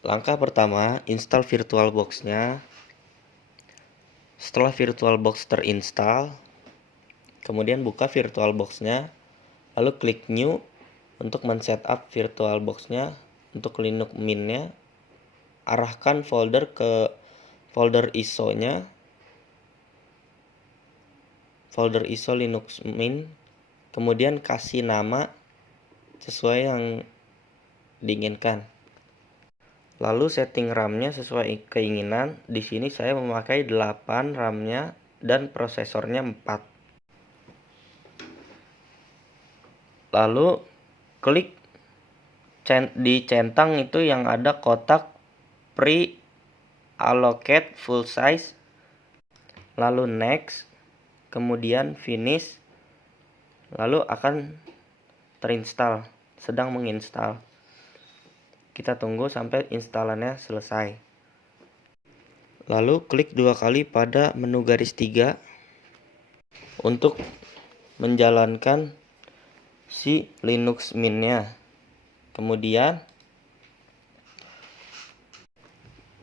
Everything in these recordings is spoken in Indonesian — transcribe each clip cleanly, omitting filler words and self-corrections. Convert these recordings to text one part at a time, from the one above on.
Langkah pertama, install VirtualBox-nya. Setelah VirtualBox terinstall, kemudian buka VirtualBox-nya, lalu klik New untuk men-setup VirtualBox-nya. Untuk Linux Mint-nya, arahkan folder ke folder ISO-nya, folder ISO Linux Mint, kemudian kasih nama sesuai yang diinginkan. Lalu setting RAM-nya sesuai keinginan. Di sini saya memakai 8 RAM-nya dan prosesornya 4. Lalu klik di centang itu yang ada kotak pre-allocate full size. Lalu next, kemudian finish. Lalu akan terinstall, sedang menginstal. Kita tunggu sampai instalannya selesai. Lalu klik 2 kali pada menu garis 3 untuk menjalankan si Linux Mint-nya. Kemudian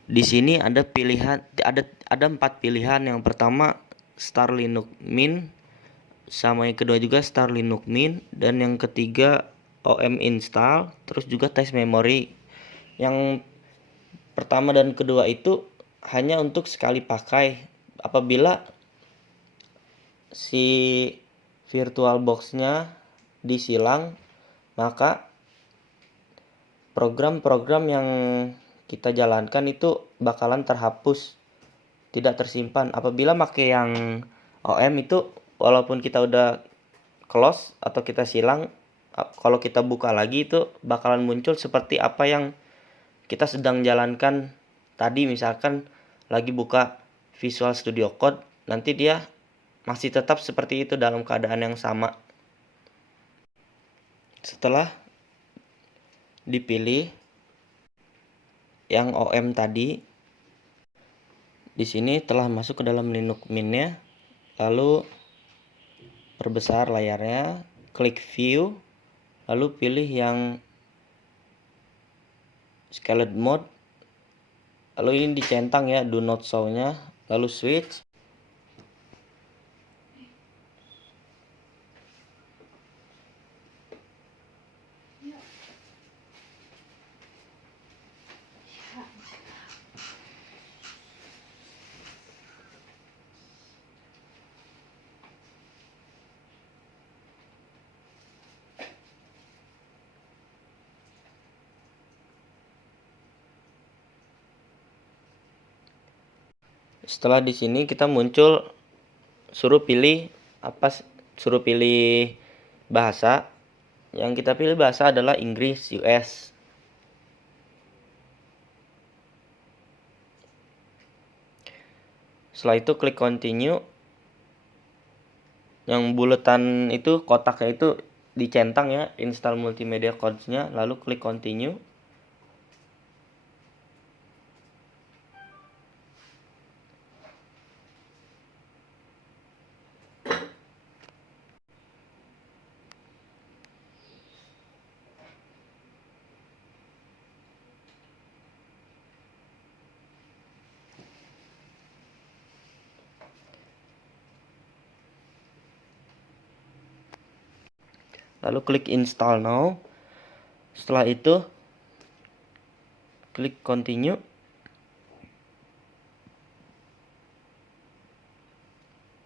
di sini ada pilihan, ada 4 pilihan. Yang pertama Start Linux Mint, sama yang kedua juga Start Linux Mint, dan yang ketiga OM install, terus juga test memory. Yang pertama dan kedua itu hanya untuk sekali pakai. Apabila si VirtualBox-nya disilang, maka program-program yang kita jalankan itu bakalan terhapus, tidak tersimpan. Apabila pakai yang OM itu, walaupun kita udah close atau kita silang, kalau kita buka lagi itu bakalan muncul seperti apa yang kita sedang jalankan tadi. Misalkan lagi buka Visual Studio Code, nanti dia masih tetap seperti itu dalam keadaan yang sama. Setelah dipilih yang OM tadi, di sini telah masuk ke dalam Linux Mint-nya. Lalu perbesar layarnya, klik View, lalu pilih yang Scaled Mode. Lalu ini dicentang ya, Do Not Show-nya, lalu switch. Setelah di sini kita muncul suruh pilih bahasa. Yang kita pilih bahasa adalah Inggris US. Setelah itu klik continue. Yang buletan itu, kotaknya itu dicentang ya, install multimedia codes-nya, lalu klik continue. Lalu klik install now. Setelah itu klik continue.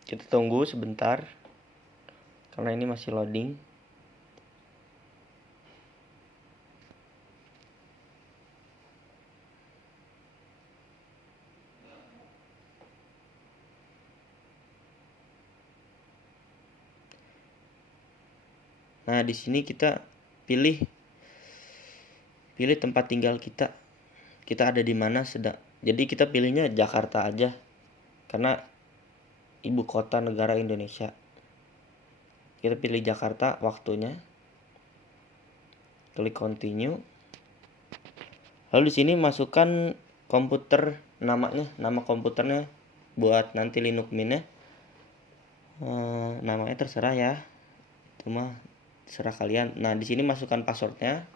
Kita tunggu sebentar karena ini masih loading. Nah, di sini kita pilih tempat tinggal kita. Kita ada di mana sedang. Jadi kita pilihnya Jakarta aja karena ibu kota negara Indonesia. Kita pilih Jakarta waktunya. Klik continue. Lalu di sini masukkan komputer, nama komputernya buat nanti Linux Mint-nya. Namanya terserah ya. Cuma serah kalian. Nah, di sini masukkan passwordnya.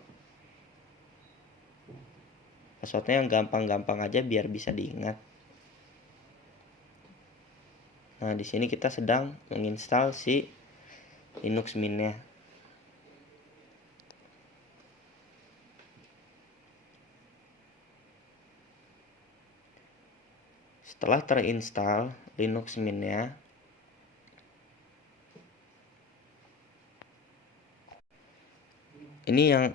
Passwordnya yang gampang-gampang aja biar bisa diingat. Nah, di sini kita sedang menginstal si Linux Mint-nya. Setelah terinstall Linux Mint-nya, ini yang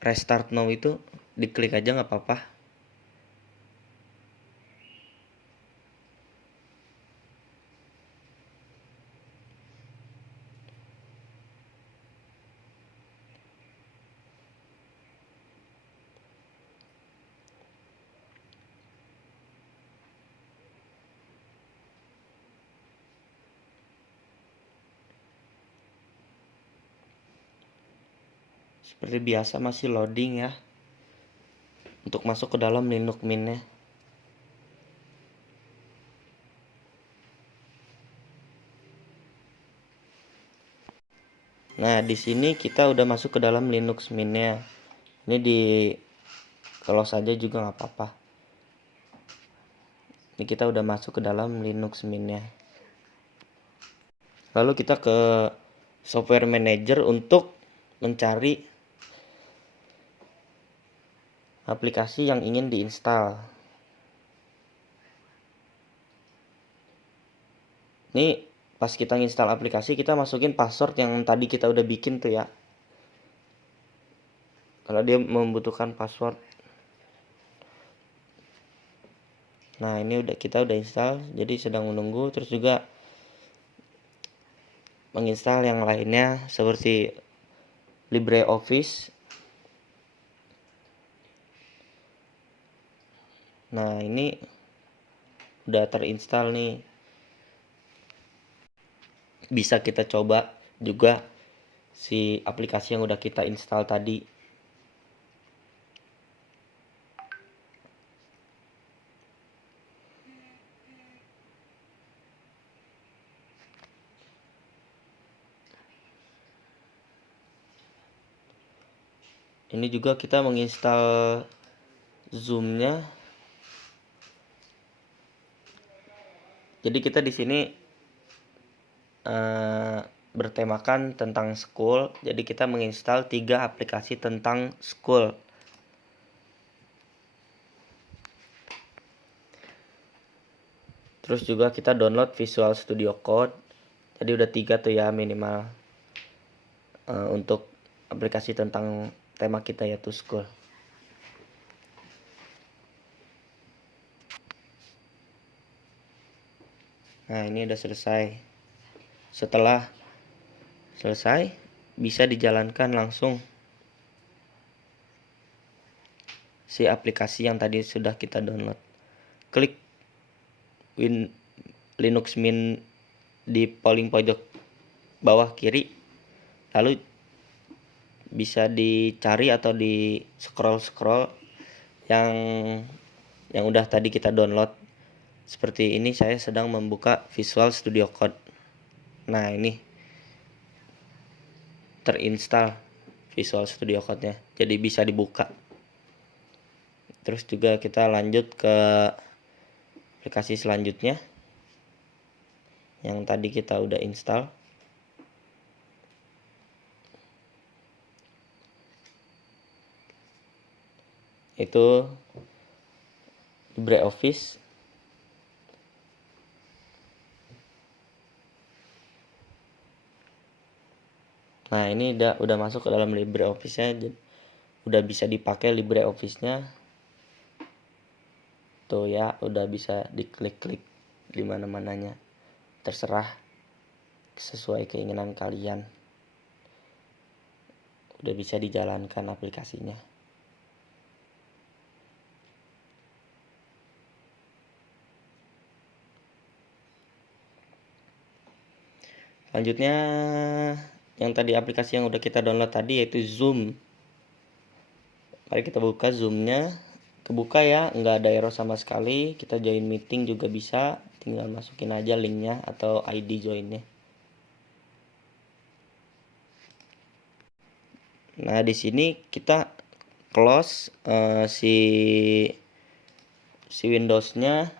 restart now itu diklik aja nggak apa-apa. Seperti biasa masih loading ya untuk masuk ke dalam Linux Mint-nya. Nah, di sini kita udah masuk ke dalam Linux Mint-nya. Ini di close saja juga nggak apa-apa. Ini kita udah masuk ke dalam Linux Mint-nya. Lalu kita ke Software Manager untuk mencari aplikasi yang ingin diinstal. Ini pas kita install aplikasi, kita masukin password yang tadi kita udah bikin tuh ya. Kalau dia membutuhkan password. Nah, ini kita udah install, jadi sedang menunggu. Terus juga menginstal yang lainnya seperti LibreOffice. Nah, ini udah terinstall nih. Bisa kita coba juga si aplikasi yang udah kita install tadi. Ini juga kita menginstal Zoom-nya. Jadi kita di sini bertemakan tentang school. Jadi kita menginstal 3 aplikasi tentang school. Terus juga kita download Visual Studio Code. Jadi udah 3 tuh ya minimal untuk aplikasi tentang tema kita yaitu school. Nah, ini udah selesai. Setelah selesai, bisa dijalankan langsung si aplikasi yang tadi sudah kita download. Klik Linux Mint di paling pojok bawah kiri, lalu bisa dicari atau di scroll yang udah tadi kita download. Seperti ini saya sedang membuka Visual Studio Code. Nah, ini terinstall Visual Studio Code-nya, jadi bisa dibuka. Terus juga kita lanjut ke aplikasi selanjutnya yang tadi kita udah install. Itu LibreOffice. Nah, ini udah masuk ke dalam LibreOffice-nya. Udah bisa dipakai LibreOffice-nya. Tuh ya, udah bisa diklik-klik di mana-mananya. Terserah sesuai keinginan kalian. Udah bisa dijalankan aplikasinya. Selanjutnya yang tadi aplikasi yang udah kita download tadi yaitu Zoom. Mari kita buka Zoom-nya. Kebuka ya, nggak ada error sama sekali. Kita join meeting juga bisa, tinggal masukin aja linknya atau ID joinnya. Nah, di sini kita close si Windowsnya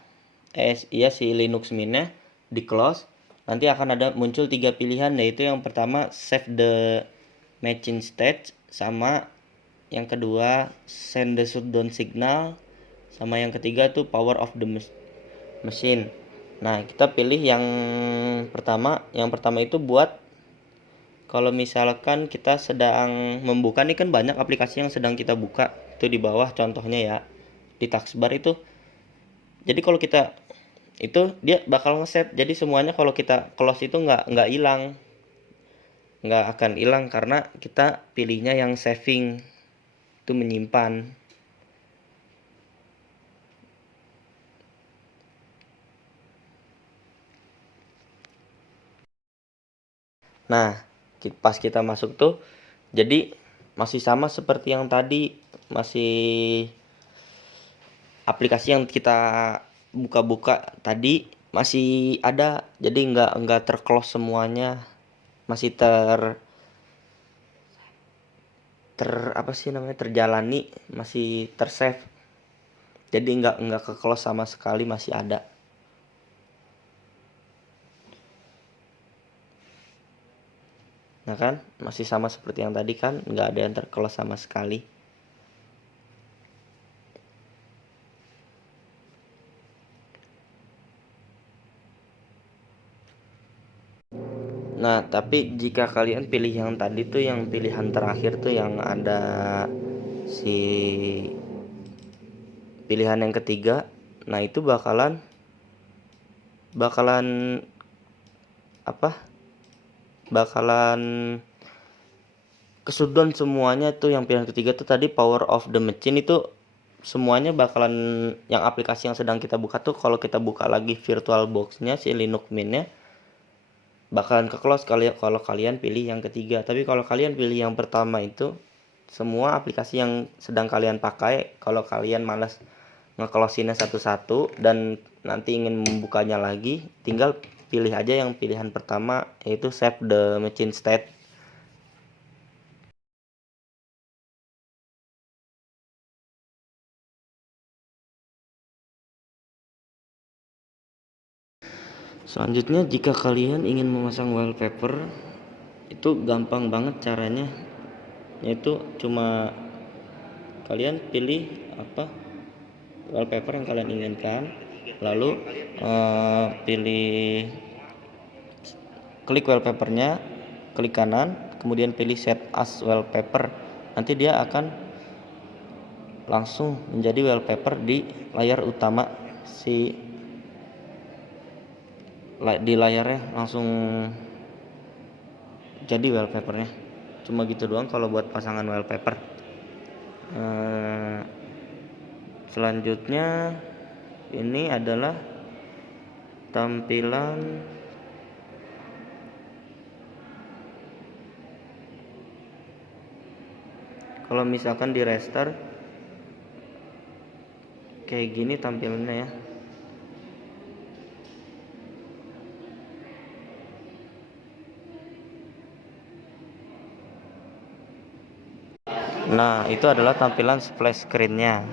si Linux Mint-nya di close, nanti akan ada muncul 3 pilihan, yaitu yang pertama save the machine state, sama yang kedua send the shutdown signal, sama yang ketiga tuh power of the machine. Nah, kita pilih yang pertama. Yang pertama itu buat kalau misalkan kita sedang membuka, nih kan banyak aplikasi yang sedang kita buka itu di bawah contohnya ya, di taskbar itu. Jadi kalau kita itu dia bakal ngeset, jadi semuanya kalau kita close itu nggak hilang, nggak akan hilang karena kita pilihnya yang saving, itu menyimpan. Nah, pas kita masuk tuh, jadi masih sama seperti yang tadi, masih aplikasi yang kita buka-buka tadi masih ada, jadi nggak terclose semuanya, masih apa sih namanya, terjalani, masih tersave, jadi nggak ke close sama sekali, masih ada. Nah kan, masih sama seperti yang tadi kan, nggak ada yang terclose sama sekali. Nah, tapi jika kalian pilih yang tadi tuh, yang pilihan terakhir tuh, yang ada si pilihan yang ketiga, nah itu bakalan apa? Bakalan kesudahan semuanya tuh. Yang pilihan ketiga tuh tadi power of the machine, itu semuanya bakalan, yang aplikasi yang sedang kita buka tuh, kalau kita buka lagi VirtualBox-nya si Linux Mint-nya bakalan ke close kalau kalian pilih yang ketiga. Tapi kalau kalian pilih yang pertama itu, semua aplikasi yang sedang kalian pakai, kalau kalian malas nge-close-nya satu-satu dan nanti ingin membukanya lagi, tinggal pilih aja yang pilihan pertama, yaitu save the machine state. Selanjutnya, jika kalian ingin memasang wallpaper, itu gampang banget caranya, yaitu cuma kalian pilih wallpaper yang kalian inginkan, lalu klik wallpapernya, klik kanan, kemudian pilih set as wallpaper. Nanti dia akan langsung menjadi wallpaper di layar utama, di layarnya langsung jadi wallpapernya. Cuma gitu doang kalau buat pasangan wallpaper. Selanjutnya ini adalah tampilan kalau misalkan di restart kayak gini tampilannya ya. Nah, itu adalah tampilan splash screen-nya.